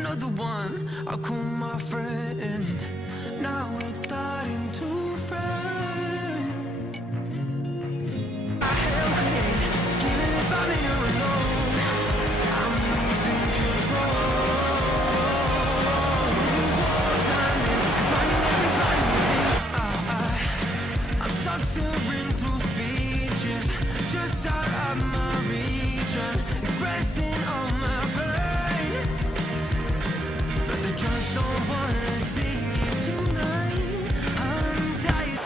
another one. I call my friend. Now it's starting to fade. I held it, even if I'm in here alone. I'm losing control. These walls I'm in, finding everybody within. I'm stuttering through speeches, just out of my region, expressing all my pain. But the judge don't wanna see me tonight. I'm tired.